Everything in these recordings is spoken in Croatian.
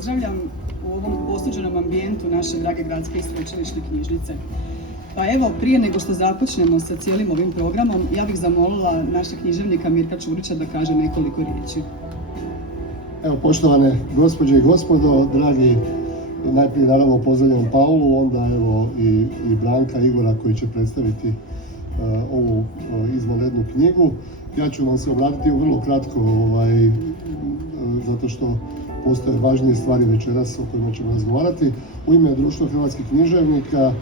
pozdravljam u ovom posuđenom ambijentu naše drage gradske i sveučilišne knjižnice. Pa evo, prije nego što započnemo sa cijelim ovim programom, ja bih zamolila našeg književnika Mirka Čurića da kaže nekoliko riječi. Evo, poštovane gospođe i gospodo, dragi, najprije naravno pozdravljam Paulu, onda evo i Branka, Igora koji će predstaviti ovu izvanrednu knjigu. Ja ću vam se obratiti vrlo kratko, zato što postoje važnije stvari večeras o kojima ćemo razgovarati. U ime Društva hrvatskih književnika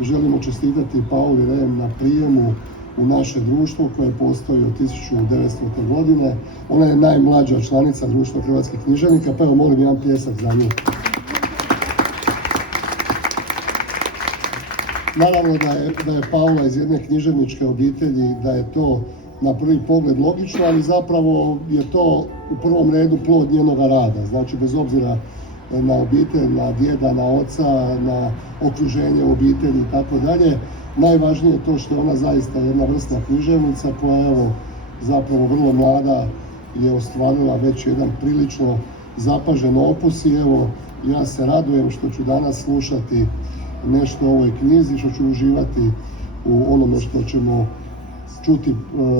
želimo čestitati Pauli Rem na prijemu u naše društvo koje postoji od 1900. godine. Ona je najmlađa članica Društva hrvatskih književnika, pa evo molim jedan pljesak za nju. Naravno da je Paula iz jedne književničke obitelji, da je to na prvi pogled logično, ali zapravo je to u prvom redu plod njenoga rada. Znači, bez obzira na obitelj, na djeda, na oca, na okruženje obitelji i tako dalje, najvažnije je to što je ona zaista jedna vrsna književnica koja evo zapravo vrlo mlada je ostvarila već jedan prilično zapažen opus i evo ja se radujem što ću danas slušati nešto o ovoj knjizi, što ću uživati u onome što ćemo čuti,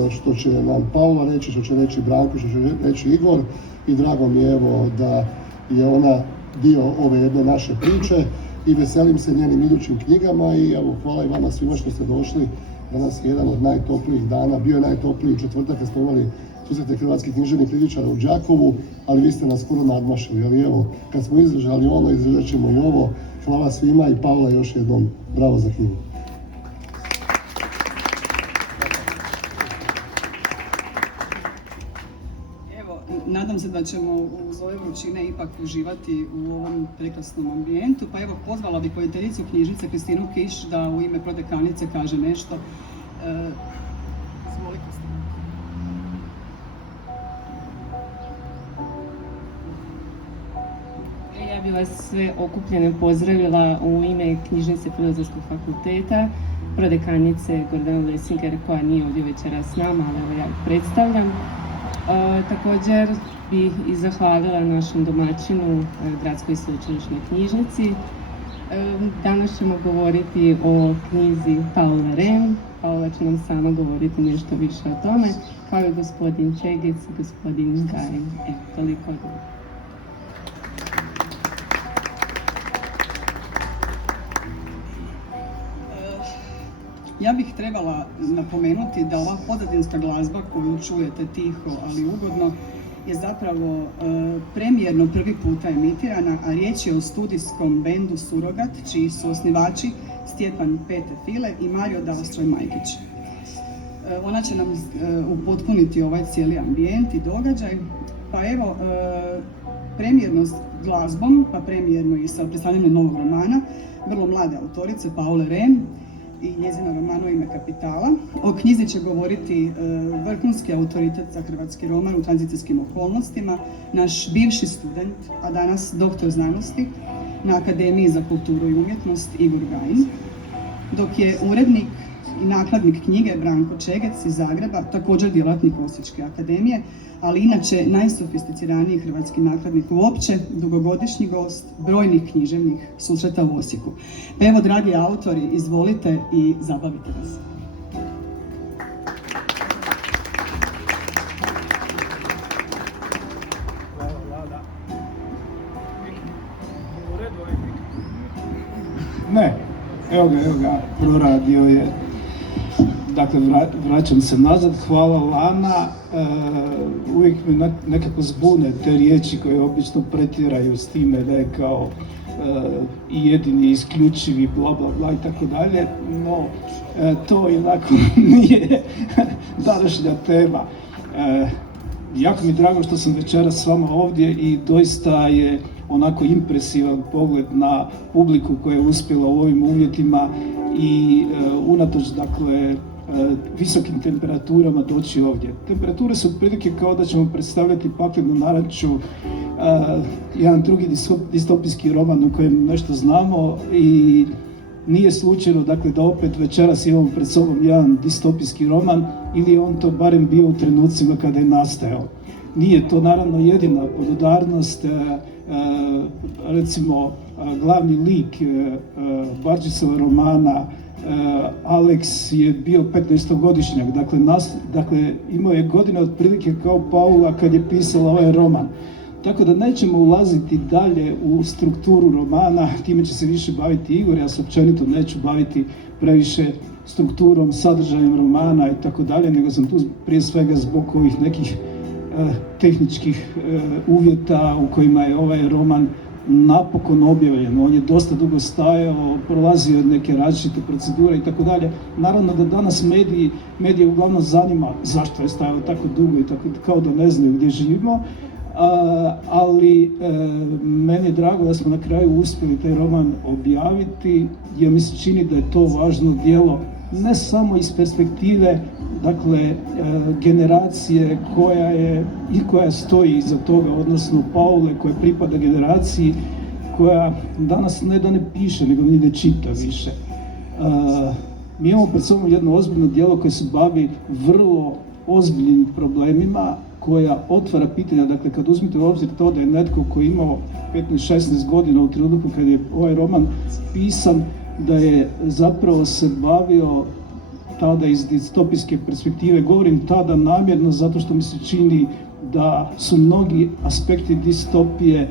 što će nam Paula reći, što će reći Branko, što će reći Igor i drago mi je evo da je ona dio ove jedne naše priče i veselim se njenim idućim knjigama i evo hvala i vama svima što ste došli. Danas je jedan od najtoplijih dana, bio je najtopliji u četvrtak kad smo imali susrete hrvatskih književnih kritičara u Đakovu, ali vi ste nas skoro nadmašili, ali evo kad smo izdržali ono, izdržat ćemo i ovo. Hvala svima i Paula još jednom bravo za knjigu. Nadam se da ćemo uz ove vrućine ipak uživati u ovom prekrasnom ambijentu. Pa evo, pozvala bih voditeljicu knjižnice Kristinu Kiš da u ime prodekanice kaže nešto. Izvolite. Ja bih vas sve okupljene pozdravila u ime knjižnice Filozofskog fakulteta, prodekanice Gordana Lesinger koja nije ovdje večeras s nama, ali evo ja ih predstavljam. Također bih i zahvalila našem domaćinu Gradskoj sveučilišnoj knjižnici. Danas ćemo govoriti o knjizi Paule Rem. Paula će nam sama govoriti nešto više o tome, kao i gospodin Čegec i gospodin Gajin. Toliko od ovo. Ja bih trebala napomenuti da ova pozadinska glazba koju čujete tiho, ali ugodno, je zapravo premijerno prvi puta emitirana, a riječ je o studijskom bendu Surogat, čiji su osnivači Stjepan Pete File i Mario Davostroj Majkić. Ona će nam upotpuniti ovaj cijeli ambijent i događaj. Pa evo, premijerno s glazbom, pa premijerno i sa predstavljanjem novog romana, vrlo mlade autorice Paule Rem, i njezino roman O ime kapitala. O knjizi će govoriti vrhunski autoritet za hrvatski roman u tranzicijskim okolnostima, naš bivši student, a danas doktor znanosti na Akademiji za kulturu i umjetnost Igor Gajin, dok je urednik i nakladnik knjige Branko Čegec iz Zagreba, također djelatnik Osječke akademije, ali inače najsofisticiraniji hrvatski nakladnik uopće, dugogodišnji gost brojnih književnih susreta u Osijeku. Pa evo, dragi autori, izvolite i zabavite nas. Ne, evo ga, proradio je. Dakle, vraćam se nazad, hvala Lana, uvijek me nekako zbune te riječi koje obično pretjeraju s time da je kao i jedini, isključivi, bla bla bla i tako dalje, no to jednako nije današnja tema. Jako mi je drago što sam večeras s vama ovdje i doista je onako impresivan pogled na publiku koja je uspjela u ovim uvjetima i unatoč, dakle, visokim temperaturama doći ovdje. Temperature su otprilike kao da ćemo predstavljati Paklenu naranču, jedan drugi distopijski roman o kojem nešto znamo i nije slučajno, dakle, da opet večeras imamo pred sobom jedan distopijski roman ili je on to barem bio u trenucima kada je nastajao. Nije to naravno jedina podudarnost, recimo glavni lik Barđisova romana Alex je bio 15-godišnjak, dakle imao je godine otprilike kao Paula kad je pisala ovaj roman. Tako da nećemo ulaziti dalje u strukturu romana, time će se više baviti Igor, ja se općenito neću baviti previše strukturom, sadržajem romana i tako dalje, nego sam tu prije svega zbog ovih nekih tehničkih uvjeta u kojima je ovaj roman napokon objavljen. On je dosta dugo stajao, prolazio neke različite procedure i tako dalje. Naravno da danas medije uglavnom zanima zašto je stajao tako dugo i tako, kao da ne znaju gdje živimo. Ali meni je drago da smo na kraju uspjeli taj roman objaviti, jer mi se čini da je to važno djelo ne samo iz perspektive dakle generacije koja stoji iza toga, odnosno Paule koja pripada generaciji koja danas ne da ne piše, nego ni ne čita više. Mi imamo pred sobom jedno ozbiljno djelo koje se bavi vrlo ozbiljnim problemima, koja otvara pitanja, dakle kad uzmete u obzir to da je netko koji je imao 15-16 godina u trenutku kad je ovaj roman pisan, da je zapravo se bavio tada iz distopijske perspektive, govorim tada namjerno zato što mi se čini da su mnogi aspekti distopije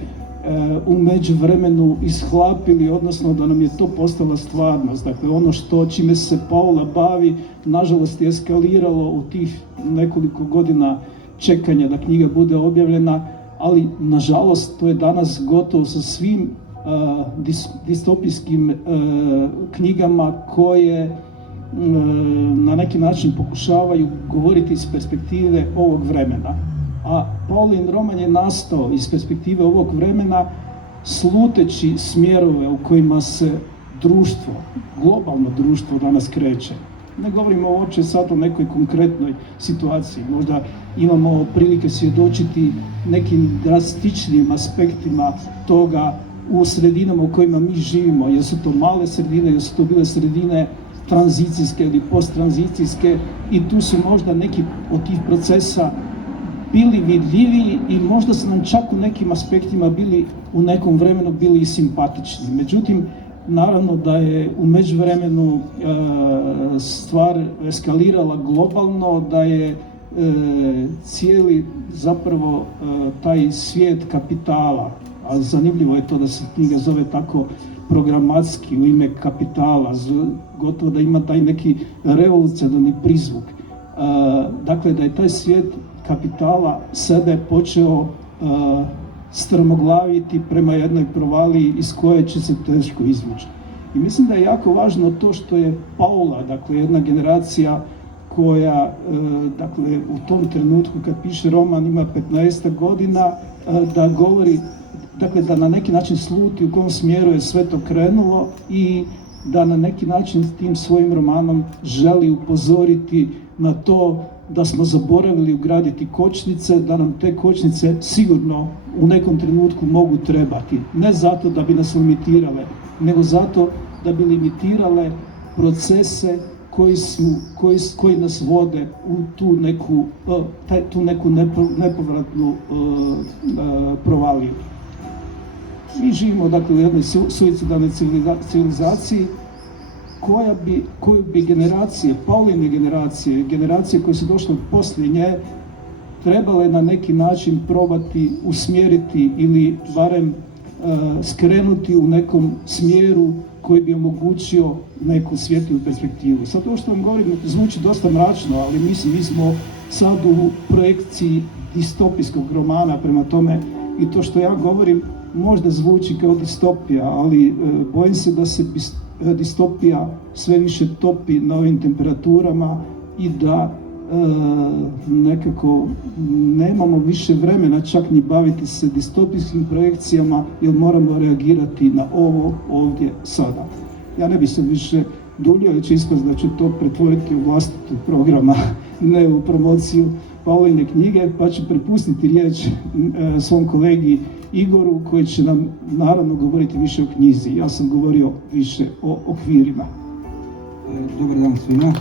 u međuvremenu ishlapili, odnosno da nam je to postala stvarnost. Dakle, ono čime se Paula bavi, nažalost je eskaliralo u tih nekoliko godina čekanja da knjiga bude objavljena, ali nažalost to je danas gotovo sa svim distopijskim knjigama koje na neki način pokušavaju govoriti iz perspektive ovog vremena. A Paulin roman je nastao iz perspektive ovog vremena sluteći smjerove u kojima se društvo, globalno društvo danas kreće. Ne govorimo uopće sad o nekoj konkretnoj situaciji, možda imamo prilike svjedočiti nekim drastičnim aspektima toga u sredinama u kojima mi živimo, jer su to male sredine, jer su to bile sredine tranzicijske ili posttranzicijske i tu su možda neki od tih procesa bili vidljiviji i možda su nam čak u nekim aspektima bili u nekom vremenu bili i simpatični. Međutim, naravno da je u međuvremenu stvar eskalirala globalno, da je cijeli zapravo taj svijet kapitala, a zanimljivo je to da se knjiga zove tako programatski u ime kapitala, gotovo da ima taj neki revolucionarni prizvuk. Dakle, da je taj svijet kapitala sebe počeo strmoglaviti prema jednoj provaliji iz koje će se teško izvući. I mislim da je jako važno to što je Paula, dakle jedna generacija koja dakle u tom trenutku kad piše roman ima 15 godina, da govori, dakle da na neki način sluti u kom smjeru je sve to krenulo i da na neki način tim svojim romanom želi upozoriti na to da smo zaboravili ugraditi kočnice, da nam te kočnice sigurno u nekom trenutku mogu trebati. Ne zato da bi nas limitirale, nego zato da bi limitirale procese koji nas vode u tu neku nepovratnu provaliju. Mi živimo dakle u jednoj suicidalnoj civilizaciji koju bi generacije, Pauline generacije koje su došle poslije nje, trebale na neki način probati usmjeriti ili barem skrenuti u nekom smjeru koji bi omogućio neku svjetliju perspektivu. Sad ovo što vam govorim zvuči dosta mračno, ali mi smo sad u projekciji distopijskog romana, prema tome i to što ja govorim možda zvuči kao distopija, ali bojim se da se distopija sve više topi na ovim temperaturama i da nekako nemamo više vremena čak ni baviti se distopijskim projekcijama jer moramo reagirati na ovo ovdje sada. Ja ne bih se više duljio, jer će ispast da ću to pretvoriti u vlastitu programa, ne u promociju Pauline knjige, pa ću prepustiti riječ svom kolegi Igoru koji će nam naravno govoriti više o knjizi. Ja sam govorio više o okvirima. Dobar dan svima.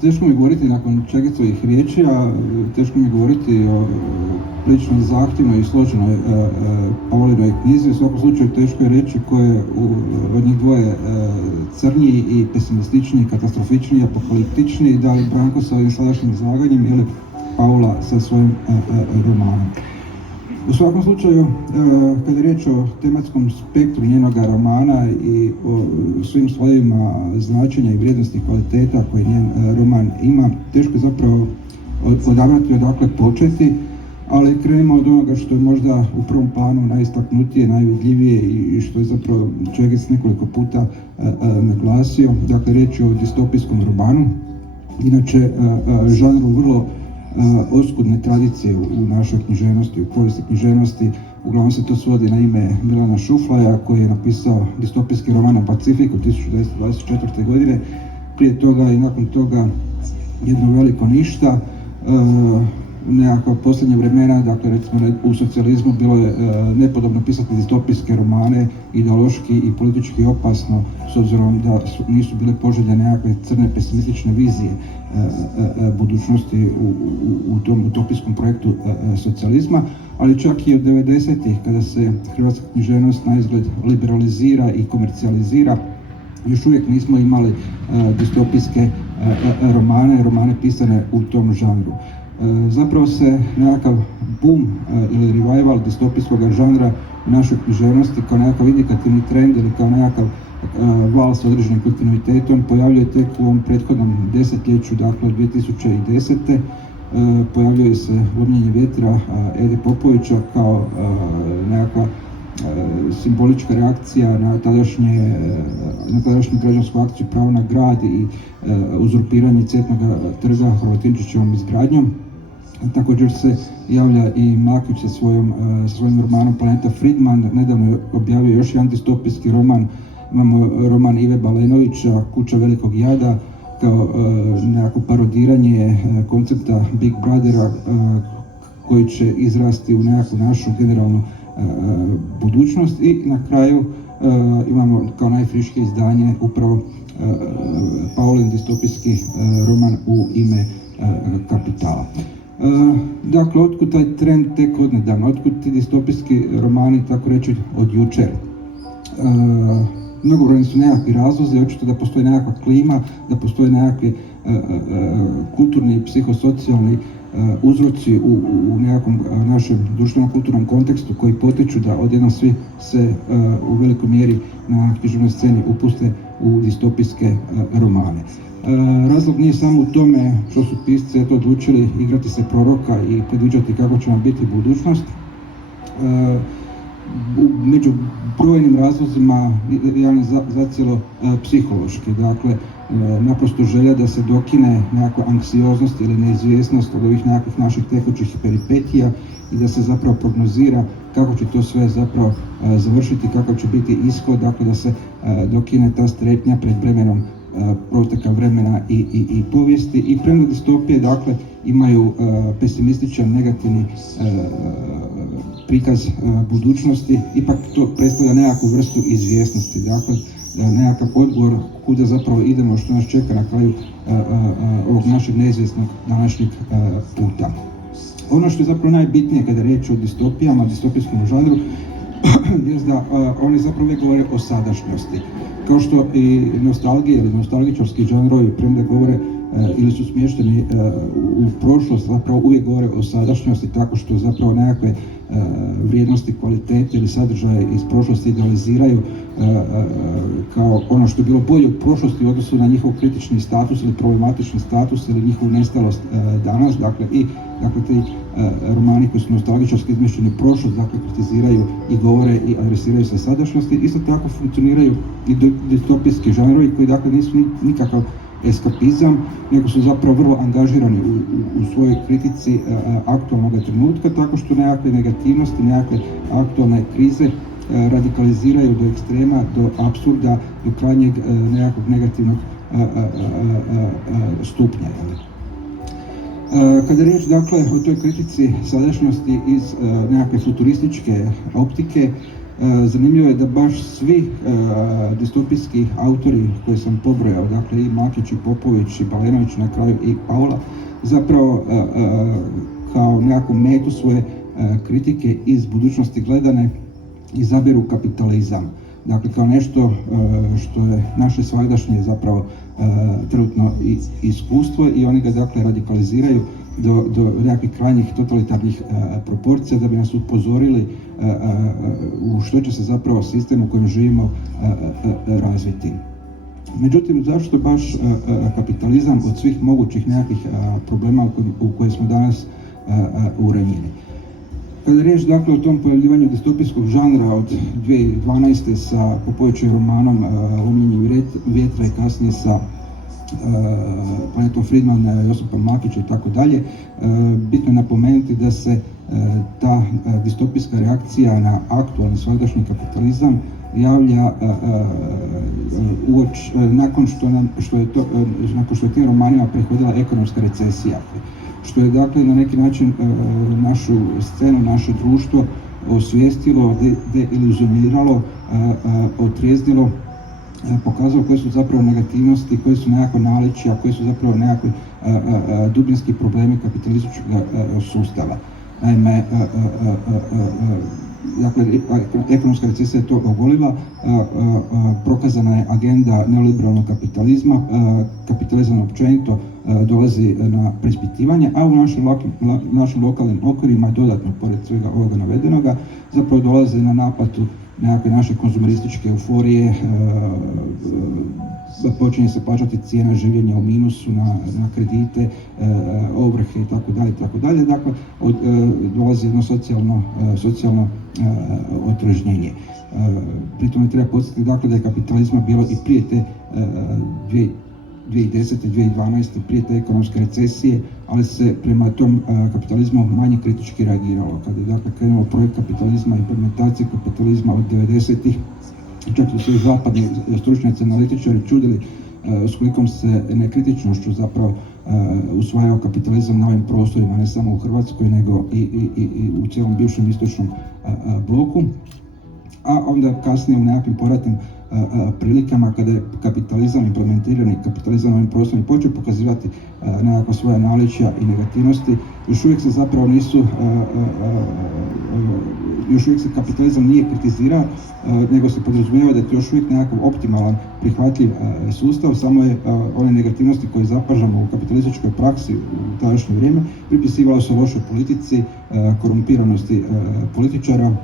Teško mi govoriti nakon Čegecovih riječi, a teško mi govoriti o prilično zahtjevnoj i složenoj Paulinoj knjizi. U svakom slučaju teško je reći ko je od njih dvoje crniji i pesimističniji, katastrofičniji, apokaliptičniji, da li Branko sa ovim sadašnjim izlaganjem ili Paula sa svojim romanom. U svakom slučaju, kada je riječ o tematskom spektru njenoga romana i o svim slojevima značenja i vrijednosti kvaliteta koje njen roman ima, teško je zapravo odabrati odakle početi, ali krenimo od onoga što je možda u prvom planu najistaknutije, najvidljivije i što je zapravo Čegec nekoliko puta naglasio. Dakle, riječ je o distopijskom romanu, inače žanru vrlo oskudne tradicije u našoj književnosti, u povijesti književnosti. Uglavnom se to svodi na ime Milana Šuflaja koji je napisao distopijski roman o Pacifiku 1924. godine. Prije toga i nakon toga jedno veliko ništa. Nekakva posljednja vremena, dakle recimo u socijalizmu bilo je nepodobno pisati distopijske romane, ideološki i politički opasno, s obzirom da nisu bile poželjene nekakve crne pesimistične vizije budućnosti u tom utopijskom projektu socijalizma, ali čak i od 90-ih kada se hrvatska književnost naizgled liberalizira i komercijalizira, još uvijek nismo imali distopijske romane pisane u tom žanru. Zapravo se nekakav boom ili revival distopijskog žanra u našoj književnosti kao nekakav indikativni trend ili kao nekakav val s određenim kontinuitetom pojavljuje tek u ovom prethodnom desetljeću, dakle od 2010. Pojavljuje se Lomljenje vjetra Ede Popovića kao nekakva simbolička reakcija na tadašnju građansku akciju Pravo na grad i uzurpiranje Cvjetnog trga Horvatinčićevom izgradnjom. Također se javlja i Mlakić sa svojim romanom Planeta Friedman. Nedavno je objavio još jedan distopijski roman. Imamo roman Ive Balenovića Kuća velikog jada kao nekako parodiranje koncepta Big Brothera koji će izrasti u nekakvu našu generalnu budućnost. I na kraju imamo kao najfriškije izdanje upravo Paulin distopijski roman U ime kapitala. Dakle, otkud taj trend tek odnedavno, otkud ti distopijski romani, tako reći, od jučer? Mnogobrojni su nekakvi razlozi, očito da postoji nekakva klima, da postoje nekakvi kulturni i psihosocijalni uzroci u nekakvom našem društvenom kulturnom kontekstu koji potiču da odjednom svi se u velikoj mjeri na književnoj sceni upuste u distopijske romane. Razlog nije samo u tome što su pisci odlučili igrati se proroka i predviđati kako će nam biti budućnost. Među brojnim razlozima jedan je zacijelo psihološki, dakle naprosto želja da se dokine nekakva anksioznost ili neizvjesnost od ovih nekakvih naših tekućih peripetija i da se zapravo prognozira kako će to sve zapravo završiti, kakav će biti ishod, dakle da se dokine ta strepnja pred vremenom proteka vremena i povijesti. I premda distopije dakle imaju pesimističan, negativni prikaz budućnosti, ipak to predstavlja nekakvu vrstu izvjesnosti, dakle nekakav odgovor kuda zapravo idemo, što nas čeka na kraju ovog našeg neizvjesnog današnjeg puta. Ono što je zapravo najbitnije kada je riječ o distopijama, distopijskom žanru, je da oni zapravo uvijek govore o sadašnjosti. Kao što i nostalgije ili nostalgičarski žanrovi premda govore ili su smješteni u prošlost, zapravo uvijek govore o sadašnjosti tako što zapravo nekakve vrijednosti, kvalitete ili sadržaje iz prošlosti idealiziraju kao ono što je bilo bolje u prošlosti u odnosu na njihov kritični status ili problematični status ili njihovu nestalost danas. Dakle, ti romani koji su nostalgičarski izmišljeni u prošlost, dakle, kritiziraju i govore i adresiraju sa sadašnjosti. Isto tako funkcioniraju i distopijski žanrovi koji dakle nisu nikakav eskapizam, nego su zapravo vrlo angažirani u svojoj kritici aktualnog trenutka, tako što nekakve negativnosti, nekakve aktualne krize radikaliziraju do ekstrema, do apsurda, do krajnjeg nekakvog negativnog stupnja. Kada je riječ dakle o toj kritici sadašnjosti iz nekakve futurističke optike, Zanimljivo je da baš svi distopijski autori koje sam pobrojao, dakle i Makić, i Popović, i Balenović, na kraju i Paula, zapravo kao nekakvu metu svoje kritike iz budućnosti gledane izabiru kapitalizam. Dakle, kao nešto što je naše svagdašnje zapravo trenutno iskustvo i oni ga dakle radikaliziraju do nekakvih krajnjih totalitarnih proporcija da bi nas upozorili u što će se zapravo sistem u kojem živimo razviti. Međutim, zašto baš kapitalizam od svih mogućih nekakvih problema u koje smo danas uranjeni? Kada je riječ dakle o tom pojavljivanju distopijskog žanra od 2012. sa Popovićevim romanom Lomljenje vjetra i kasnije sa Planetom Friedmana, Josipom Makića i tako dalje, bitno je napomenuti da se ta distopijska reakcija na aktualni svagdašnji kapitalizam javlja nakon što je tim romanima prethodila ekonomska recesija, što je dakle na neki način našu scenu, naše društvo osvijestilo, deiluzioniralo, otrijeznilo, pokazalo koje su zapravo negativnosti, koje su nekakve naličja, koje su zapravo nekakvi dubinski problemi kapitalističkog sustava. Naime, dakle, ekonomska recesija je to ogolila, prokazana je agenda neoliberalnog kapitalizma, kapitalizam općenito dolazi na preispitivanje, a u našim lokalnim okvirima dodatno, pored svega ovoga navedenoga, zapravo dolaze na naplatu nekakve naše konzumerističke euforije, počinje se plaćati cijena življenja u minusu na kredite, ovrhe itd. Dakle, dolazi jedno socijalno otrežnjenje. Pritom ne treba podsjetiti dakle, da je kapitalizma bilo i prije te 2010. 2012. prije te ekonomske recesije, ali se prema tom kapitalizmu manje kritički reagiralo. Kad je dakle krenuo projekt kapitalizma, implementacije kapitalizma od 90-ih, čak su svi zapadni stručnjaci, analitičari čudili s kolikom se nekritičnošću zapravo usvajao kapitalizam na ovim prostorima, ne samo u Hrvatskoj, nego i u cijelom bivšem istočnom bloku. A onda kasnije u nekakvim povratnim prilikama kada je kapitalizam implementirani, kapitalizam na ovim prostorima počeo pokazivati nekakva svoja naličja i negativnosti, još uvijek se zapravo još uvijek se kapitalizam nije kritizirao, nego se podrazumijeva da je to još uvijek nekakav optimalan, prihvatljiv sustav, samo je one negativnosti koje zapažamo u kapitalističkoj praksi u tadašnje vrijeme pripisivalo se lošoj politici, korumpiranosti političara,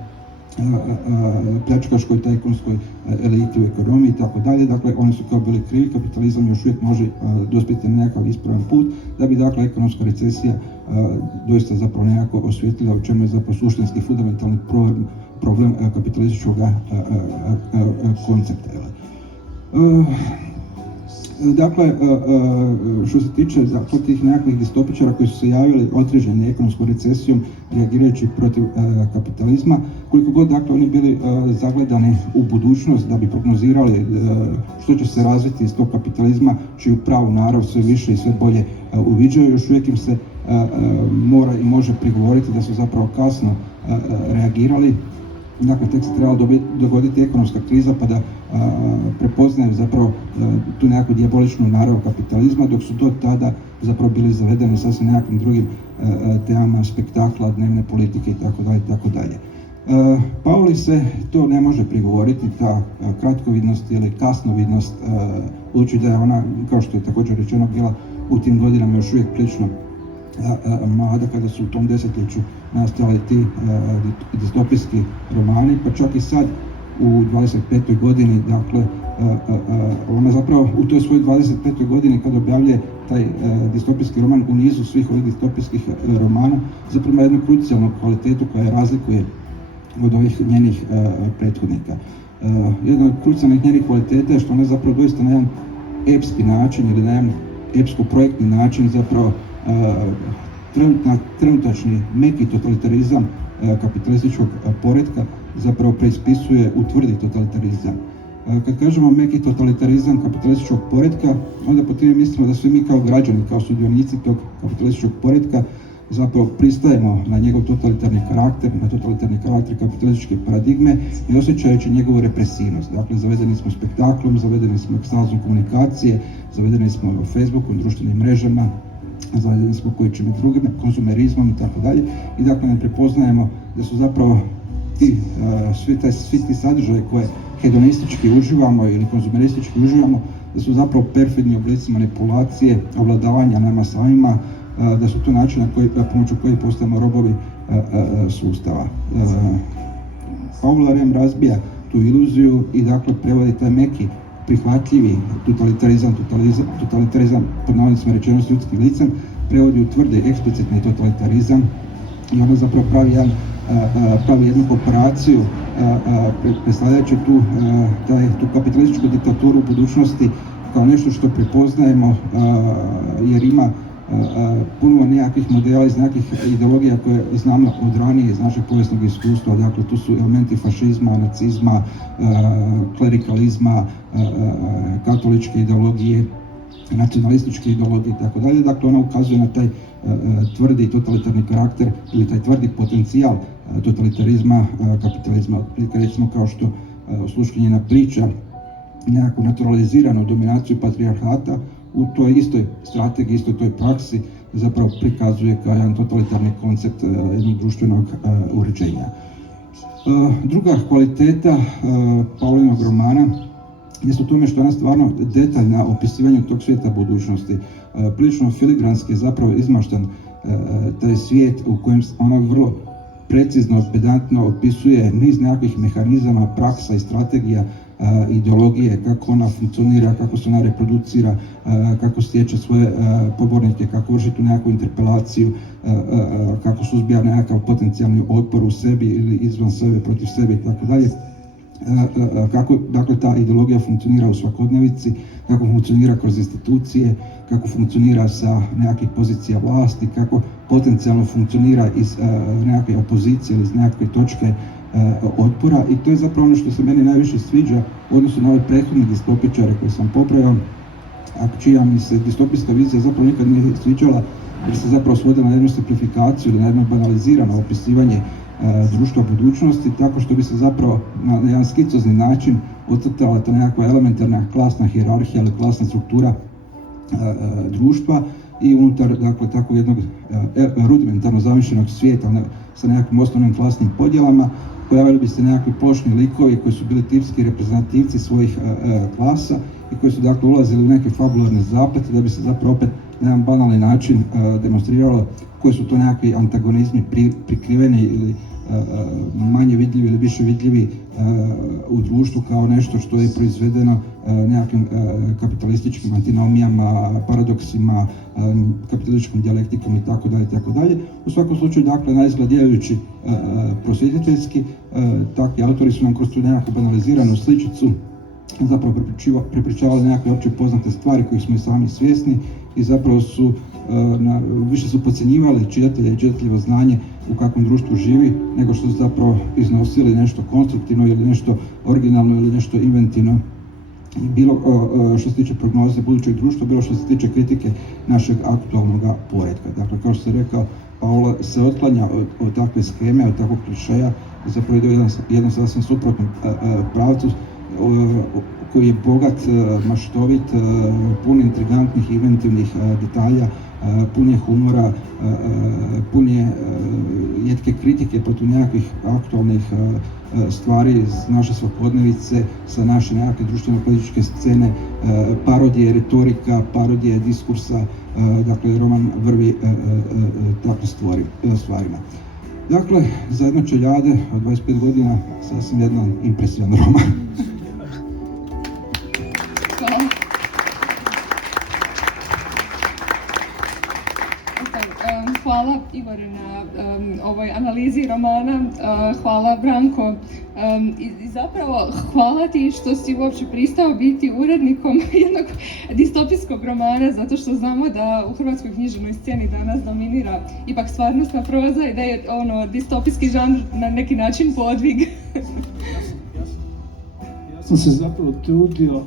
pljačkaškoj, tajkunskoj eliti u ekonomiji itd. Dakle, oni su kao bili krivi, kapitalizam još uvijek može dospjeti na nekakav ispravan put, da bi dakle ekonomska recesija doista zapravo nekako osvijetlila u čemu je zapravo suštinski fundamentalni problem kapitalističkog koncepta. Dakle, što se tiče tih nekakvih distopičara koji su se javili otreženi ekonomskom recesijom, reagirajući protiv kapitalizma, koliko god dakle oni bili zagledani u budućnost da bi prognozirali što će se razviti iz tog kapitalizma, čiju pravu narav sve više i sve bolje uviđaju, još uvijek im se mora i može prigovoriti da su zapravo kasno reagirali. Dakle, tek se trebala dogoditi ekonomska kriza pa da prepoznaju zapravo tu nekakvu dijaboličnu narav kapitalizma, dok su do tada zapravo bili zavedeni sasvim nekakvim drugim temama spektakla, dnevne politike itd. Pauli se to ne može prigovoriti, ta kratkovidnost ili kasnovidnost, budući da je ona, kao što je također rečeno, bila u tim godinama još uvijek prilično mlada kada su u tom desetljeću nastajali ti distopijski romani, pa čak i sad u 25. godini, dakle, ona zapravo u toj svojoj 25. godini kad objavljuje taj distopijski roman u nizu svih ovih distopijskih romana, zapravo ima jednu krucijalnu kvalitetu koja je razlikuje od ovih njenih prethodnika. Jedna od krucijalnih njenih kvaliteta je što ona zapravo doista na jedan epski način ili na jedan epsko-projektni način zapravo trenutačni meki totalitarizam kapitalističkog poretka zapravo preispisuje u tvrdi totalitarizam. Kad kažemo meki totalitarizam kapitalističkog poretka, onda po time mislimo da svi mi kao građani, kao sudionici tog kapitalističkog poretka zapravo pristajemo na njegov totalitarni karakter, na totalitarni karakter kapitalističke paradigme i osjećajući njegovu represivnost. Dakle, zavedeni smo spektaklom, zavedeni smo ekstazom komunikacije, zavedeni smo Facebookom, društvenim mrežama, zavedeni smo koječim i drugim, konzumerizmom i tako dalje. I dakle, ne prepoznajemo da su zapravo svi ti sadržaje koje hedonistički uživamo ili konzumeristički uživamo, da su zapravo perfidni oblici manipulacije, ovladavanja nama samima, da su to način pomoću kojih postajemo robovi sustava. Paul razbija tu iluziju i dakle prevodi taj meki, prihvatljivi totalitarizam pod navodnicima rečeno s ljudskim licem, prevodi u tvrdi, eksplicitni totalitarizam i onda zapravo pravi jednu operaciju predstavljajući tu kapitalističku diktaturu u budućnosti kao nešto što prepoznajemo jer ima puno nekakvih modela iz nekakvih ideologija koje znamo od ranije iz našeg povijesnog iskustva. Dakle, tu su elementi fašizma, nacizma, klerikalizma, katoličke ideologije, nacionalističke ideologije itd. Dakle, ona ukazuje na taj tvrdi totalitarni karakter ili taj tvrdi potencijal totalitarizma, kapitalizma. Recimo kao što Sluškinjina priča nekakvu naturaliziranu dominaciju patrijarhata u toj istoj strategiji, istoj toj praksi zapravo prikazuje kao jedan totalitarni koncept jednog društvenog uređenja. Druga kvaliteta Paulinog romana jest u tome što ona stvarno detaljna opisivanju tog svijeta budućnosti. Prilično filigranski je zapravo izmaštan taj svijet u kojem ona vrlo precizno, pedantno opisuje niz nekakvih mehanizama, praksa i strategija, ideologije, kako ona funkcionira, kako se ona reproducira, kako stječe svoje pobornike, kako vrši tu nekakvu interpelaciju, kako suzbija nekakav potencijalni otpor u sebi ili izvan sebe, protiv sebe itd. Kako dakle ta ideologija funkcionira u svakodnevici, kako funkcionira kroz institucije, kako funkcionira sa nekakvih pozicija vlasti, kako potencijalno funkcionira iz nekakve opozicije ili iz nekakve točke otpora i to je zapravo ono što se meni najviše sviđa u odnosu na ove prethodne distopičare koje sam popravio, a čija mi se distopijska vizija zapravo nikad nije sviđala jer se zapravo svodila na jednu simplifikaciju ili na jedno banalizirano opisivanje društva budućnosti, tako što bi se zapravo na jedan skicozni način ocrtala ta nekakva elementarna klasna hijerarhija ili klasna struktura društva i unutar dakle, takvog jednog rudimentarno zamišljenog svijeta sa nekakvim osnovnim klasnim podjelama pojavili bi se nekakvi plošni likovi koji su bili tipski reprezentativci svojih klasa i koji su dakle ulazili u neke fabularne zaplete da bi se zapravo opet na jedan banalni način demonstriralo koji su to nekakvi antagonizmi prikriveni ili manje vidljivi ili više vidljivi u društvu kao nešto što je proizvedeno nekakvim kapitalističkim antinomijama, paradoksima, kapitalističkom dijalektikom itd. U svakom slučaju, dakle, najizgledjajući prosvjetiteljski, takvi autori su nam kroz tu nekakvu banaliziranu sličicu zapravo prepričavali nekakve opće poznate stvari kojih smo i sami svjesni i zapravo su više su podcjenjivali čitatelja i čitateljevo znanje u kakvom društvu živi, nego što su zapravo iznosili nešto konstruktivno ili nešto originalno ili nešto inventivno. Bilo što se tiče prognoze budućeg društva, bilo što se tiče kritike našeg aktualnog poretka. Dakle, kao što sam rekao, Paula se otklanja od takve skeme, od takvog klišeja i zapravo ide u jednom sasvim suprotnom pravcu koji je bogat, maštovit, pun intrigantnih, inventivnih detalja, pun je humora, pun je jetke kritike protiv nekakvih aktualnih stvari iz naše svakodnevice, sa naše nekakve društveno-političke scene, parodije retorika, parodije diskursa, dakle roman vrvi takve stvarima. Dakle, za jedno čeljade od 25 godina sasvim jedan impresivan roman. Hvala Igore na ovoj analizi romana, hvala Branko i zapravo hvala ti što si uopće pristao biti urednikom jednog distopijskog romana, zato što znamo da u hrvatskoj književnoj sceni danas dominira ipak stvarnostna proza i da je distopijski žanr na neki način podvig. Ja sam se zapravo trudio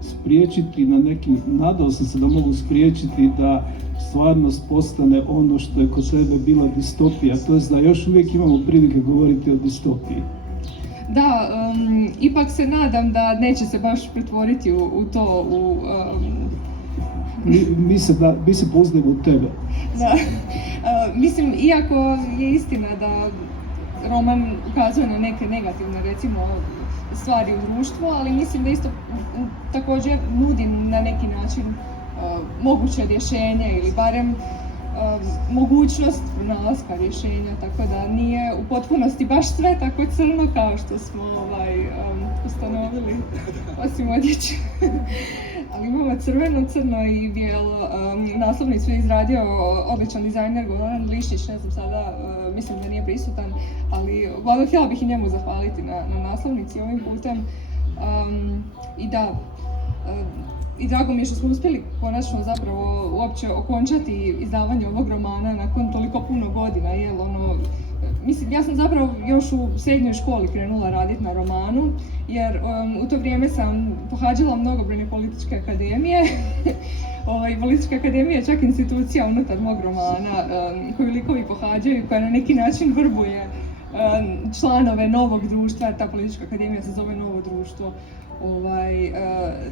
spriječiti na neki, nadao sam se da mogu spriječiti da stvarnost postane ono što je kod tebe bila distopija, to je da još uvijek imamo prilike govoriti o distopiji. Da, ipak se nadam da neće se baš pretvoriti u to, Mi se poznajemo u tebe. Da, mislim, iako je istina da roman ukazuje na neke negativne, recimo, stvari u društvu, ali mislim da isto također nudi na neki način moguće rješenje ili barem mogućnost nalaska rješenja, tako da nije u potpunosti baš sve tako crno kao što smo ustanovili, osim odjeće. Ali imamo crveno, crno i bijelo. Naslovnicu je izradio odličan dizajner Goran Lišić, ne znam sada, mislim da nije prisutan, ali uglavnom htjela bih i njemu zahvaliti na naslovnici ovim putem. I da, i drago mi je što smo uspjeli konačno zapravo uopće okončati izdavanje ovog romana nakon toliko puno godina, jer mislim, ja sam zapravo još u srednjoj školi krenula raditi na romanu, jer u to vrijeme sam pohađala mnogobrojne političke akademije. Politička akademija je čak institucija unutar mog romana koju likovi pohađaju, koja na neki način vrbuje članove novog društva. Ta politička akademija se zove Novo društvo.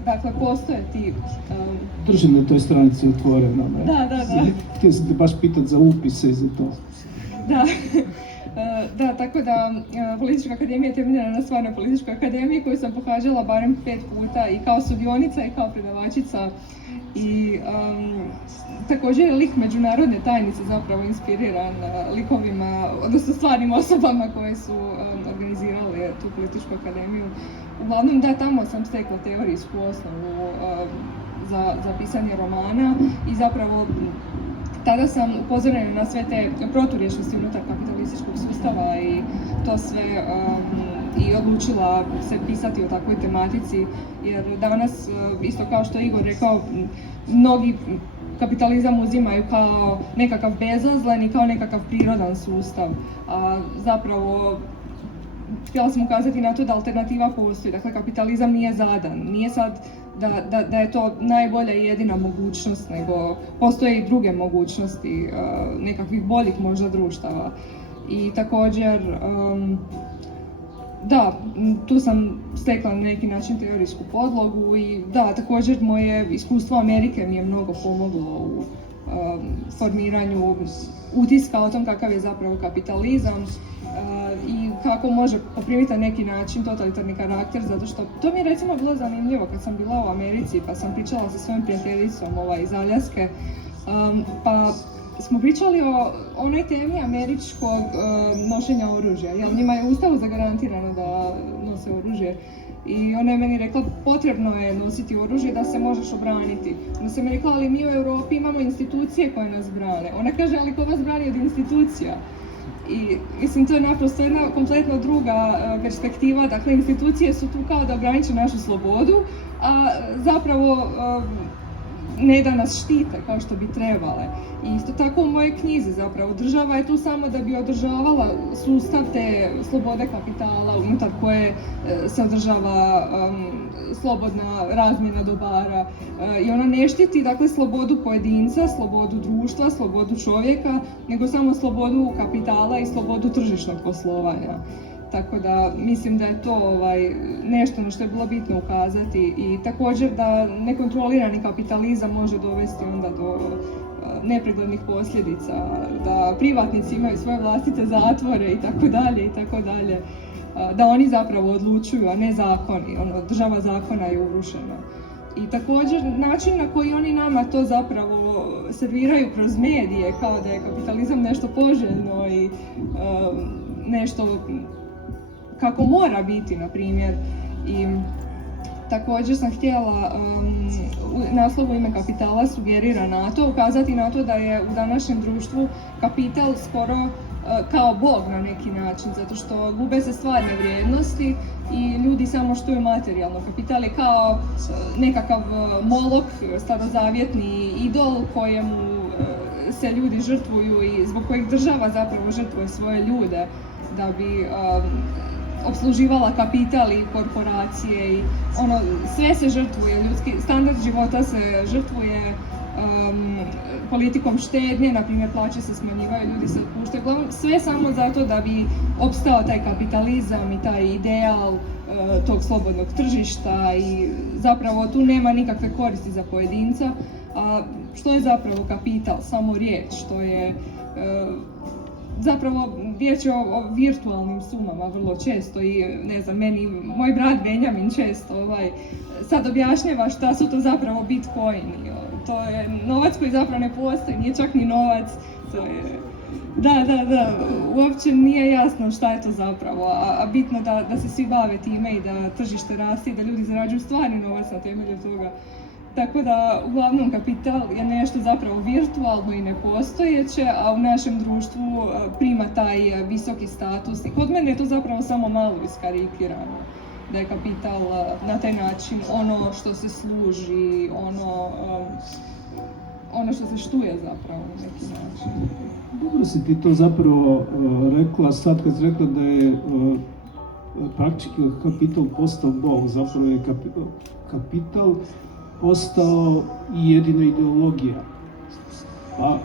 Dakle, postoje ti... Držim na toj stranici otvoreno. Da. Htio sam te baš pitati za upise i za to. Da, tako da Politička akademija je temeljena na stvarnoj političkoj akademiji koju sam pohađala barem 5 puta i kao sudionica i kao predavačica. I također je lik međunarodne tajnice zapravo inspiriran likovima, odnosno stvarnim osobama koje su organizirale tu političku akademiju. Uglavnom da, tamo sam stekla teorijsku osnovu za pisanje romana i zapravo tada sam upozorena na sve te proturječnosti unutar kapitalističkog sustava i to sve i odlučila se pisati o takvoj tematici, jer danas, isto kao što je Igor rekao, mnogi kapitalizam uzimaju kao nekakav bezazlen i kao nekakav prirodan sustav, a zapravo htjela sam ukazati na to da alternativa postoji. Dakle, kapitalizam nije zadan, nije sad da je to najbolja i jedina mogućnost, nego postoje i druge mogućnosti nekakvih boljih možda društava. I također, da, tu sam stekla na neki način teorijsku podlogu i da, također moje iskustvo Amerike mi je mnogo pomoglo u formiranju utiska o tom kakav je zapravo kapitalizam i kako može poprimiti na neki način totalitarni karakter, zato što to mi je recimo bilo zanimljivo kad sam bila u Americi pa sam pričala sa svojom prijateljicom iz Aljaske, pa smo pričali o onoj temi američkog nošenja oružja, jer njima je u Ustavu zagarantirano da nose oružje. I ona je meni rekla, potrebno je nositi oružje da se možeš obraniti. Onda sam mi rekla, ali mi u Europi imamo institucije koje nas brane. Ona kaže, ali ko vas brani od institucija? I mislim, to je naprosto jedna kompletno druga perspektiva. Dakle, institucije su tu kao da ograniče našu slobodu, a zapravo ne da nas štite kao što bi trebale. I isto tako u mojoj knjizi zapravo država je tu samo da bi održavala sustav te slobode kapitala unutar koje se održava slobodna razmjena dobara i ona ne štiti dakle slobodu pojedinca, slobodu društva, slobodu čovjeka, nego samo slobodu kapitala i slobodu tržišnog poslovanja. Tako da mislim da je to nešto na što je bilo bitno ukazati i također da nekontrolirani kapitalizam može dovesti onda do nepreglednih posljedica, da privatnici imaju svoje vlastite zatvore i tako dalje, da oni zapravo odlučuju, a ne zakoni, država zakona je urušena. I također način na koji oni nama to zapravo serviraju kroz medije, kao da je kapitalizam nešto poželjno i nešto kako mora biti, na primjer. I također sam htjela naslovu Ime kapitala sugerira na to, ukazati na to da je u današnjem društvu kapital skoro kao bog na neki način, zato što gube se stvarne vrijednosti i ljudi samo štuju materijalno. Kapital je kao nekakav molok, starozavjetni idol kojemu se ljudi žrtvuju i zbog kojih država zapravo žrtvuje svoje ljude da bi opsluživala kapital i korporacije i ono, sve se žrtvuje, ljudski standard života se žrtvuje politikom štednje, na primjer plaće se smanjivaju, ljudi se otpuštaju, uglavnom sve samo zato da bi opstao taj kapitalizam i taj ideal tog slobodnog tržišta i zapravo tu nema nikakve koristi za pojedinca. A što je zapravo kapital? Samo riječ, što je zapravo riječ je o virtualnim sumama vrlo često i ne znam, meni, moj brat Benjamin često sad objašnjava šta su to zapravo bitcoini. To je novac koji zapravo ne postoji, nije čak ni novac, to je... Da, uopće nije jasno šta je to zapravo, a bitno da se svi bave time i da tržište raste i da ljudi zarađuju stvarni novac na temelju toga. Tako da, uglavnom, kapital je nešto zapravo virtualno i nepostojeće, a u našem društvu prima taj visoki status. I kod mene je to zapravo samo malo iskarikirano, da je kapital na taj način ono što se služi, ono što se štuje zapravo na neki način. Dobro si ti to zapravo rekla, sad kad si rekla da je praktički kapital postao Bog, zapravo je kapital postao i jedina ideologija, pa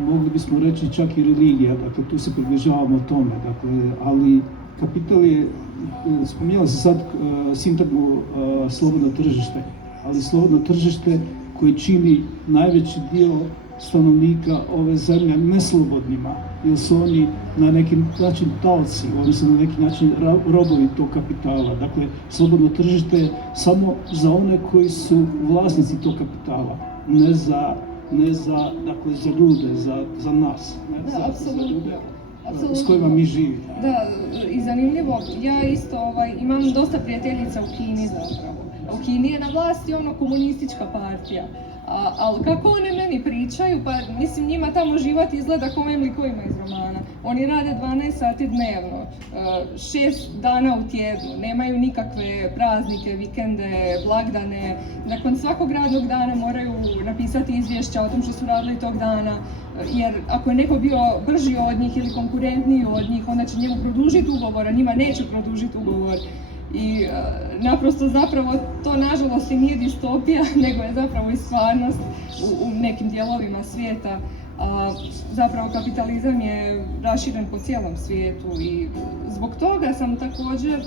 mogli bismo reći čak i religija, dakle tu se približavamo tome, dakle, ali kapital je, spominjala se sad sintagmu slobodno tržište, ali slobodno tržište koji čini najveći dio stanovnika ove zemlje neslobodnima, jer su oni na neki način taoci, oni su na neki način robovi tog kapitala. Dakle, slobodno tržište je samo za one koji su vlasnici tog kapitala, ne za ljude, za nas, ne za ljude s kojima mi živimo. Da, i zanimljivo, ja isto imam dosta prijateljica u Kini zapravo. U Kini je na vlasti komunistička partija. Ali kako one meni pričaju, pa mislim njima tamo život izgleda kao ovim likovima iz romana. Oni rade 12 sati dnevno, 6 dana u tjednu, nemaju nikakve praznike, vikende, blagdane. Nakon svakog radnog dana moraju napisati izvješća o tom što su radili tog dana, jer ako je neko bio brži od njih ili konkurentniji od njih, onda će njemu produžiti ugovor, a njima neće produžiti ugovor. I naprosto zapravo to nažalost i nije distopija, nego je zapravo i stvarnost u nekim dijelovima svijeta. Zapravo kapitalizam je raširen po cijelom svijetu i zbog toga sam također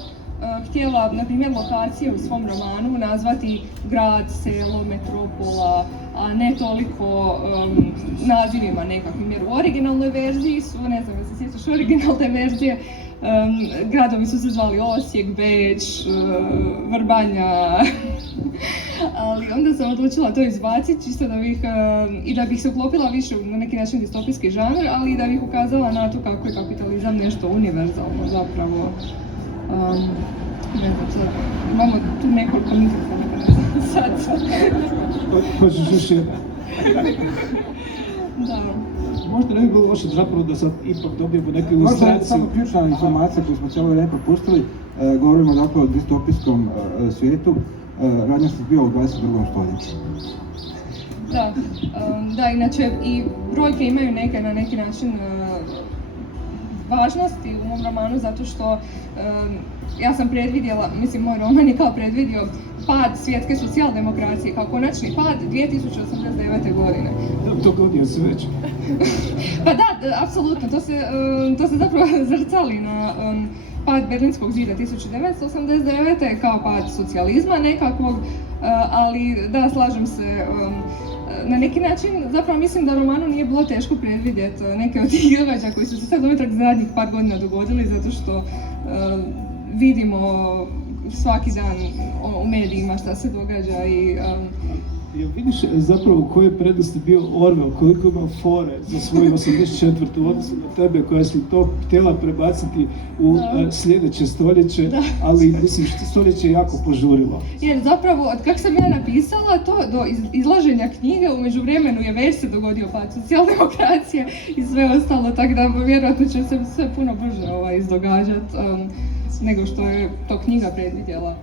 htjela, na primjer, lokacije u svom romanu nazvati grad, selo, metropola, a ne toliko nazivima nekakvim. Jer u originalnoj verziji su, ne znam, se sjećaš originalne verzije, gradovi su se zvali Osijek, Beč, Vrbanja, ali onda sam odlučila to izbaciti čisto da bih se uklopila više na neki način distopijski žanr, ali i da bih ukazala na to kako je kapitalizam nešto univerzalno zapravo. Ne znam, imamo tu nekoliko mikrofona, sad. Hoćeš još jedan? Da. Možda ne bi bilo loše zapravo da sad ipak dobijemo neke ilustracije. Možda samo ključna informacija koju smo cijelo vrijeme propustili, govorimo dakle o distopijskom svijetu, radnja se zbiva u 22. stoljeću. Da, inače i brojke imaju na neki način važnosti u mom romanu zato što ja sam predvidjela, mislim moj roman je kao predvidio pad svjetske socijaldemokracije kao konačni pad 2089. godine. To godina se već. Pa da, apsolutno, to se zapravo zrcali na pad Berlinskog zida 1989. kao pad socijalizma nekakvog, ali da, slažem se. Na neki način, zapravo mislim da romanu nije bilo teško predvidjeti neke od tih događaja koji su se sad unatrag zadnjih par godina dogodili, zato što vidimo svaki dan u medijima šta se događa i... Vidiš zapravo koje prednosti bio Orwell, koliko ima fore za svoju 84. odnosu na tebe koja si to htjela prebaciti u sljedeće stoljeće, ali mislim što stoljeće je jako požurilo. Jer zapravo od kako sam ja napisala to do izlaženja knjige, u međuvremenu je već se dogodio pad socijaldemokracije i sve ostalo, tako da vjerojatno će se sve puno brže izdogađati nego što je to knjiga predvidjela.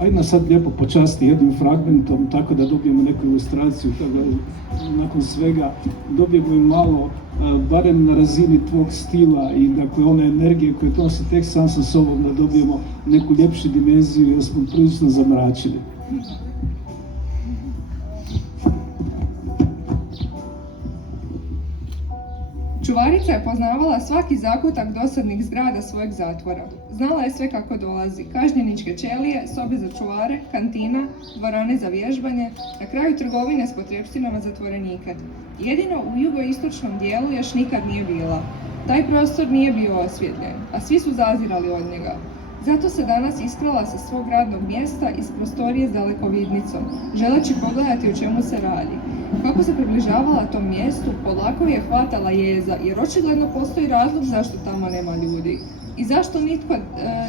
Ajde nas sad lijepo počasti jednim fragmentom, tako da dobijemo neku ilustraciju, tako da nakon svega dobijemo i malo, barem na razini tvog stila i dakle one energije koje to nosi tek sam sa sobom, da dobijemo neku ljepšu dimenziju jer smo prilično zamračili. Čuvarica je poznavala svaki zakutak dosadnih zgrada svojeg zatvora. Znala je sve kako dolazi, kažnjeničke ćelije, sobe za čuvare, kantina, dvorane za vježbanje, na kraju trgovine s potrepštinama zatvorenike. Jedino u jugoistočnom dijelu još nikad nije bila. Taj prostor nije bio osvjetljen, a svi su zazirali od njega. Zato se danas iskrala sa svog radnog mjesta iz prostorije s dalekovidnicom, želeći pogledati o čemu se radi. Kako se približavala tom mjestu, polako je hvatala jeza, jer očigledno postoji razlog zašto tamo nema ljudi. I zašto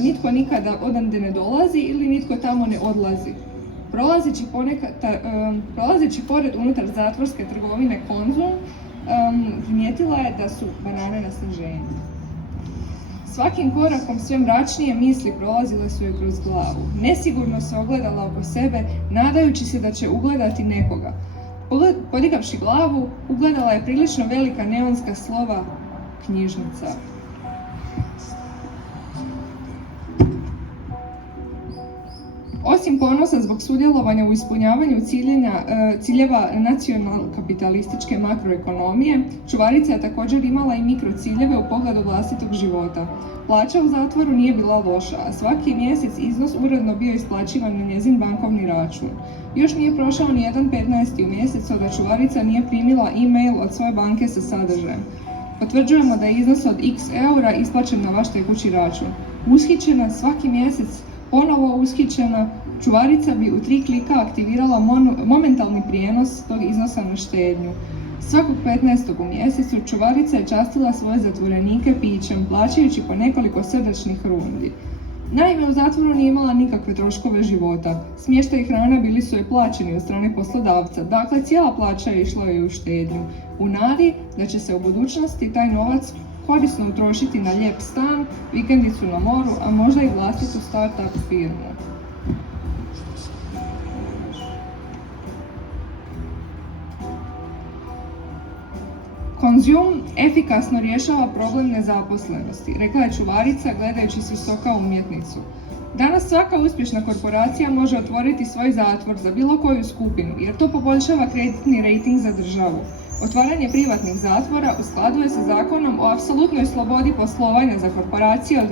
nitko nikada odande ne dolazi ili nitko tamo ne odlazi. Prolazeći pored unutar zatvorske trgovine Konzum, primijetila je da su banane na sniženju. Svakim korakom sve mračnije misli prolazile su joj kroz glavu. Nesigurno se ogledala oko sebe, nadajući se da će ugledati nekoga. Podigavši glavu, ugledala je prilično velika neonska slova knjižnica. Osim ponosa zbog sudjelovanja u ispunjavanju ciljeva nacionalno-kapitalističke makroekonomije, čuvarica je također imala i mikrociljeve u pogledu vlastitog života. Plaća u zatvoru nije bila loša, a svaki mjesec iznos uredno bio isplaćivan na njezin bankovni račun. Još nije prošao ni jedan 15. u mjesecu da čuvarica nije primila e-mail od svoje banke sa sadržajem. Potvrđujemo da je iznos od x eura isplaćen na vaš tekući račun. Ushićena svaki mjesec, ponovo ushićena, čuvarica bi u 3 klika aktivirala momentalni prijenos tog iznosa na štednju. Svakog 15. u mjesecu čuvarica je častila svoje zatvorenike pićem, plaćajući po nekoliko srdačnih rundi. Naime, u zatvoru nije imala nikakve troškove života. Smještaj i hrana bili su joj plaćeni od strane poslodavca, dakle cijela plaća je išla joj u štednju. U nadi da će se u budućnosti taj novac korisno utrošiti na lijep stan, vikendicu na moru, a možda i vlastitu start-up firmu. Konzum efikasno rješava problem nezaposlenosti, rekla je čuvarica gledajući s visoka umjetnicu. Danas svaka uspješna korporacija može otvoriti svoj zatvor za bilo koju skupinu, jer to poboljšava kreditni rejting za državu. Otvaranje privatnih zatvora u skladu je sa zakonom o apsolutnoj slobodi poslovanja za korporacije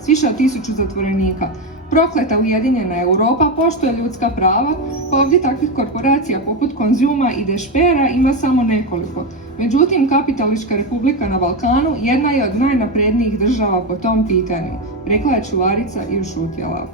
s više od 1000 zatvorenika. Prokleta Ujedinjena Europa poštuje ljudska prava, pa ovdje takvih korporacija poput Konzuma i Dešpera ima samo nekoliko. Međutim, Kapitalistička republika na Balkanu jedna je od najnaprednijih država po tom pitanju, rekla je čuvarica i ušutjela.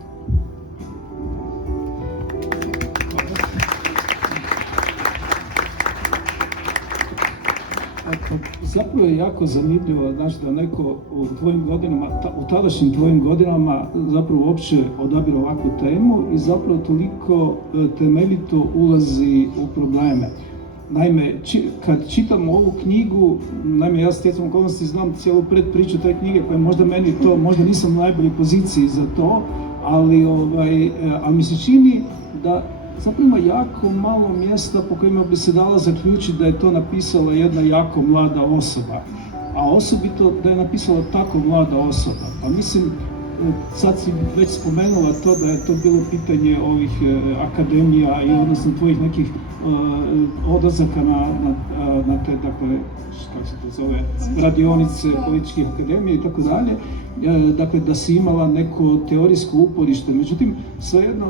Zapravo je jako zanimljivo, znači da neko u tvojim godinama, u tadašnjim tvojim godinama zapravo uopće odabira ovakvu temu i zapravo toliko temeljito ulazi u probleme. Naime, kad čitam ovu knjigu, naime ja stjecam okolnosti znam cijelu predpriču te knjige koja možda meni to, možda nisam u najboljoj poziciji za to, ali mi se čini da zapravo ima jako malo mjesta po kojima bi se dalo zaključiti da je to napisala jedna jako mlada osoba. A osobito da je napisala tako mlada osoba. Pa mislim, sad si već spomenula to da je to bilo pitanje ovih akademija i odnosno tvojih nekih odlazaka na te, dakle, kako se to zove, radionice političkih akademija i tako dalje. Dakle, da si imala neko teorijsko uporište. Međutim, svejedno,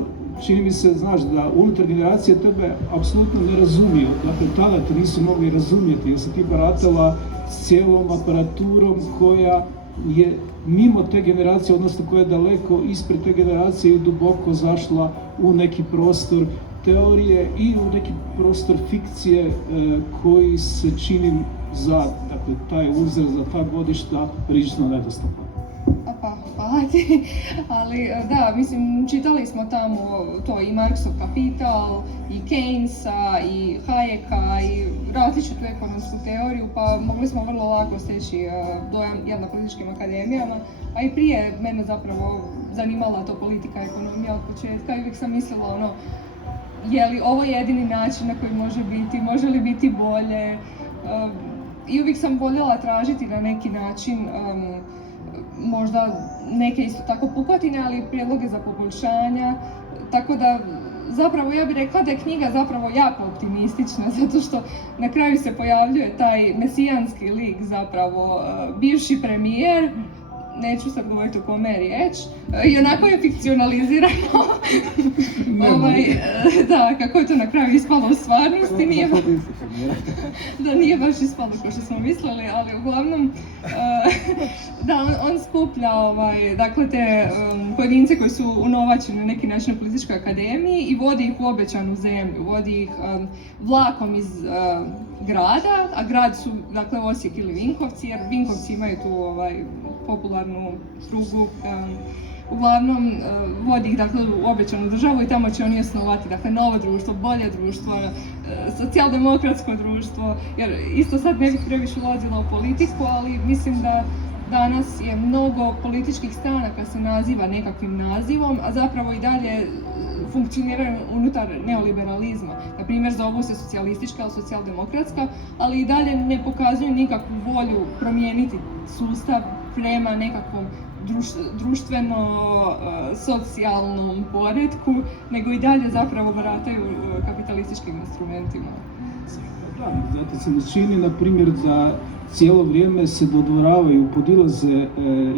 čini mi se, znaš, da unutar generacije tebe apsolutno ne razumiju. Dakle, tada te nisu mogli razumjeti jer si ti baratala s cijelom aparaturom koja je mimo te generacije, odnosno koja je daleko ispred te generacije i duboko zašla u neki prostor teorije i u neki prostor fikcije koji se čini za, dakle, taj uzrast, za ta godišta prilično nedostatan. Pa, hvala spavati, ali da, mislim, čitali smo tamo to i Marksov Kapital, i Keynesa, i Hayeka, i različitu ekonomsku teoriju, pa mogli smo vrlo lako steći dojam jel na političkim akademijama, a i prije mene zapravo zanimala to politika, ekonomija od početka i uvijek sam mislila ono, je li ovo jedini način na koji može li biti bolje, i uvijek sam voljela tražiti na neki način možda neke isto tako pukotine, ali i prijedloge za poboljšanja, tako da zapravo ja bih rekla da je knjiga zapravo jako optimistična, zato što na kraju se pojavljuje taj mesijanski lik zapravo, bivši premijer, neću sad govoriti o kome je riječ, i onako je fikcionalizirano, da, kako je to na kraju ispalo u stvarnosti, nije baš ispalo kao što smo mislili, ali uglavnom, da, on skuplja, dakle, te pojedince koji su unovačeni na neki način u političkoj akademiji i vodi ih u obećanu zemlju, vodi ih vlakom iz grada, a grad su, dakle, Osijek ili Vinkovci, jer Vinkovci imaju tu popularnu prugu, uglavnom vodi ih, dakle, u obećanu državu i tamo će oni osnovati, dakle, novo društvo, bolje društvo, socijaldemokratsko društvo, jer isto sad ne bih previše ulazila u politiku, ali mislim da danas je mnogo političkih stranaka se naziva nekakvim nazivom, a zapravo i dalje funkcioniraju unutar neoliberalizma. Na primjer, zovu se socijalistička ili socijaldemokratska, ali i dalje ne pokazuju nikakvu volju promijeniti sustav prema nekakvom društveno-socijalnom poretku, nego i dalje zapravo barataju kapitalističkim instrumentima. Da, zato se mi čini, na primjer, da cijelo vrijeme se dodvoravaju, podilaze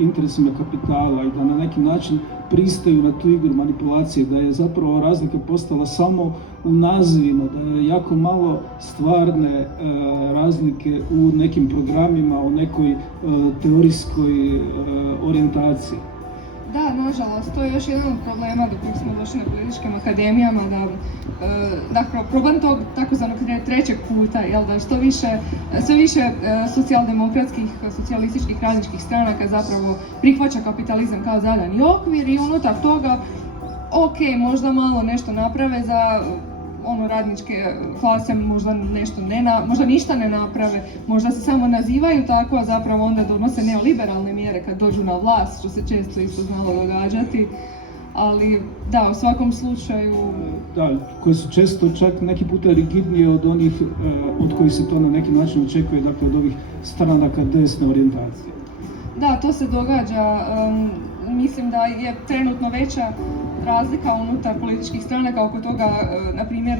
interesima kapitala i da na neki način pristaju na tu igru manipulacije, da je zapravo razlika postala samo u nazivima, da je jako malo stvarne razlike u nekim programima, u nekoj teorijskoj orijentaciji. Da, nažalost, to je još jedan od problema do kojeg smo došli na političkim akademijama, da problem tog takozvanog trećeg puta, jel da sve više socijaldemokratskih, socijalističkih radničkih stranaka zapravo prihvaća kapitalizam kao zadani okvir i unutar toga, ok, možda malo nešto naprave za radničke klase, možda ništa ne naprave, možda se samo nazivaju tako, a zapravo onda donose neoliberalne mjere kad dođu na vlast, što se često isto znalo događati, ali da, u svakom slučaju... Da, koje su često čak neki puta rigidnije od onih od kojih se to na neki način očekuje, dakle od ovih stranaka desne orijentacije. Da, to se događa. Mislim da je trenutno veća razlika unutar političkih stranaka oko toga, na primjer,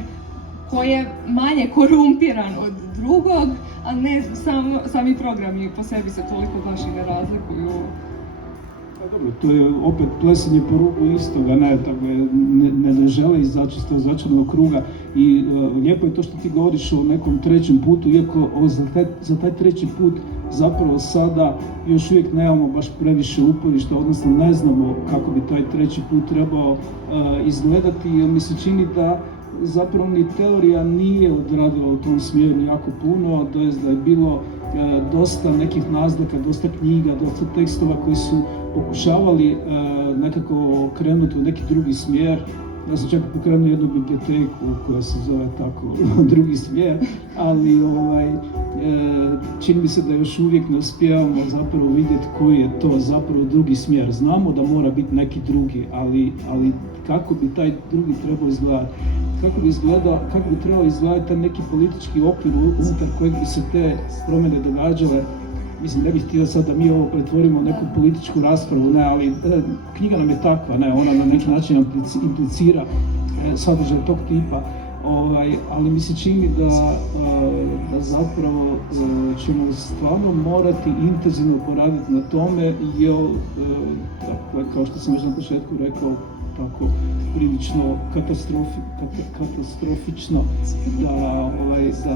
ko je manje korumpiran od drugog, a ne sami programi po sebi se toliko baš i ne razlikuju. Dobro, to je opet plesanje po rubu istoga, ne žele izaći iz tog začaranog kruga i lijepo je to što ti govoriš o nekom trećem putu, iako za taj treći put zapravo sada još uvijek nemamo baš previše uporišta, odnosno ne znamo kako bi taj treći put trebao izgledati, jer mi se čini da zapravo ni teorija nije odradila u tom smjeru jako puno, to je da je bilo dosta nekih naznaka, dosta knjiga, dosta tekstova koji su pokušavali nekako krenuti u neki drugi smjer. Ja sam čak pokrenuo jednu biblioteku koja se zove tako drugi smjer, ali čini mi se da još uvijek ne uspijevamo zapravo vidjeti koji je to zapravo drugi smjer. Znamo da mora biti neki drugi, ali kako bi taj drugi trebao izgledati? Kako bi trebao izgledati taj neki politički okvir unutar kojeg bi se te promjene događale? Mislim, ne bih htio sad da mi ovo pretvorimo u neku političku raspravu, ali knjiga nam je takva, ona na neki način implicira sadržaj tog tipa, ali mi se čini da zapravo ćemo stvarno morati intenzivno poraditi na tome, jer, kao što sam već na početku rekao, tako prilično katastrofično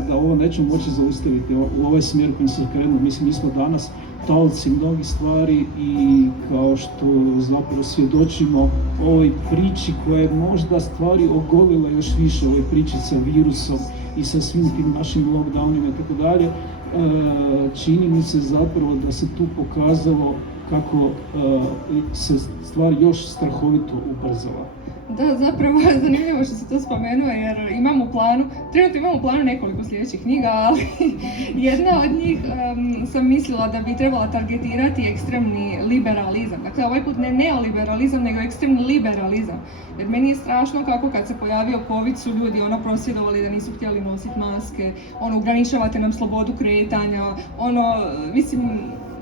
da ovo nećemo moći zaustaviti u ovaj smjer kojim se krenuo. Mislim, mi smo danas taoci mnogih stvari i kao što zapravo svjedočimo ovoj priči koja je možda stvari ogolila još više, ovoj priči sa virusom i sa svim tim našim lockdownima i tako dalje, čini mi se zapravo da se tu pokazalo kako se stvar još strahovito ubrzala. Da, zapravo zanimljivo što se to spomenuo jer trenutno imamo u planu nekoliko sljedećih knjiga, ali jedna od njih sam mislila da bi trebala targetirati ekstremni liberalizam. Dakle, ovaj put ne neoliberalizam, nego ekstremni liberalizam. Jer meni je strašno kako kad se pojavio COVID su ljudi prosvjedovali da nisu htjeli nositi maske, ograničavate nam slobodu kretanja,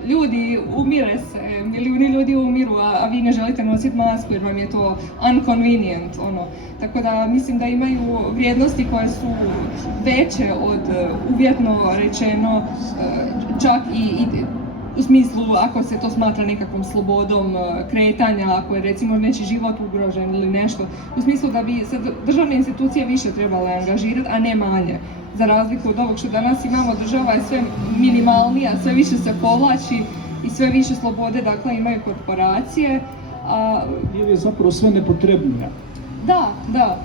ljudi, umire se, milijuni ljudi umiru, a vi ne želite nositi masku jer vam je to unconvenient, Tako da mislim da imaju vrijednosti koje su veće od uvjetno rečeno, čak i u smislu ako se to smatra nekakvom slobodom kretanja, ako je recimo nečiji život ugrožen ili nešto, u smislu da bi se državne institucije više trebale angažirati, a ne manje. Za razliku od ovog što danas imamo, država je sve minimalnija, sve više se povlači i sve više slobode, dakle imaju korporacije. Jer je zapravo sve nepotrebnija. Da.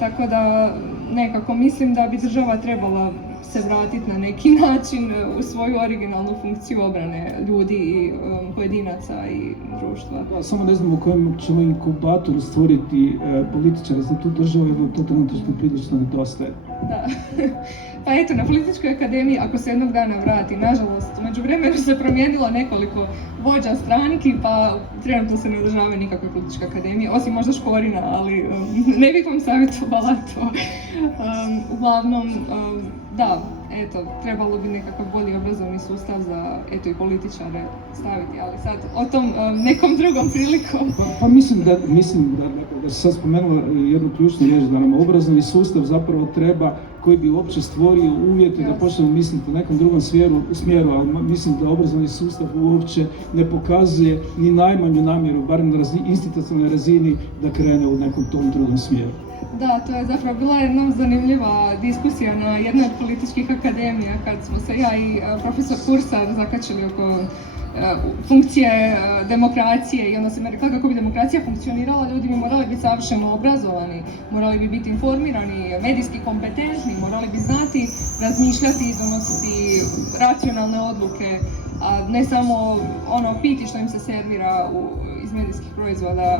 Tako da nekako mislim da bi država trebala se vratiti na neki način u svoju originalnu funkciju obrane ljudi i pojedinaca i društva. Da, samo ne znam u kojem ćemo inkubatoru stvoriti političara za tu državu, jer to trenutno prilično nedostaje. Da. Pa eto, na Političkoj akademiji, ako se jednog dana vrati, nažalost, u međuvremenu se promijenilo nekoliko vođa stranki, pa trenutno se ne održava nikakve Političke akademije, osim možda Škorina, ali ne bih vam savjetovala to. Uglavnom, da, eto, trebalo bi nekakav bolji obrazovni sustav za, eto, i političare staviti, ali sad o tom nekom drugom prilikom. Pa mislim da se sad spomenula jednu ključnu riječ, da nam obrazovni sustav zapravo treba, koji bi uopće stvorio uvjete da počnemo misliti u nekom drugom smjeru, ali mislim da obrazovni sustav uopće ne pokazuje ni najmanju namjeru, barem na institucionalnoj razini, da krene u nekom tom drugom smjeru. Da, to je zapravo bila jedna zanimljiva diskusija na jednoj od političkih akademija kad smo se ja i profesor Kursar zakačili oko funkcije demokracije i onda se rekla kako bi demokracija funkcionirala, ljudi bi morali biti savršeno obrazovani, morali bi biti informirani, medijski kompetentni, morali bi znati razmišljati i donositi racionalne odluke, a ne samo piti što im se servira iz medijskih proizvoda.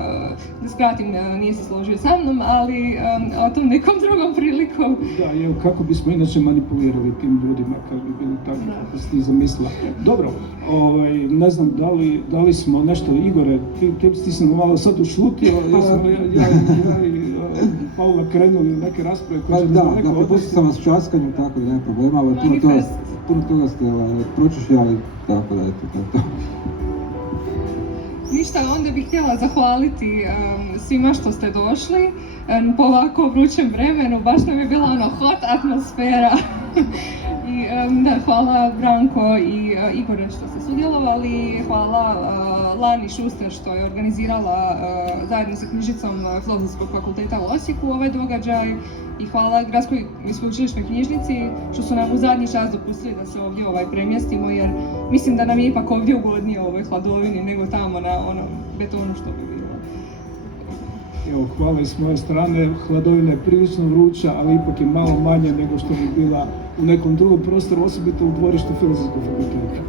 Da skratim, nije se složio sa mnom, ali o tom nekom drugom prilikom. Da, kako bismo inače manipulirali tim ljudima kad bi bili tako kako si ti zamislila. Dobro, ne znam da li smo nešto, Igore, ti si malo sad ušutio, ja i Paula krenuli u neke rasprave koje Da, propustio sam vas časkanjem, tako da nema problema, ali puno toga ste pročišljali, tako da eto to. Ništa, onda bih htjela zahvaliti svima što ste došli po ovako vrućem vremenu, baš nam je bila hot atmosfera. I da, hvala Branko i Igore što ste sudjelovali, hvala Lani Šuster što je organizirala zajedno sa knjižicom Filozofskog fakulteta u Osijeku ovaj događaj i hvala Gradskoj i sveučilišnoj knjižnici što su nam u zadnji čas dopustili da se ovdje premjestimo, jer mislim da nam je ipak ovdje ugodnije u ovoj hladovini nego tamo na onom betonu što bi bilo. Evo, hvala i s moje strane, hladovina je prilično vruća, ali ipak je malo manje nego što bi bila u nekom drugom prostoru, osobito u dvorištu Filozofskog fakulteta.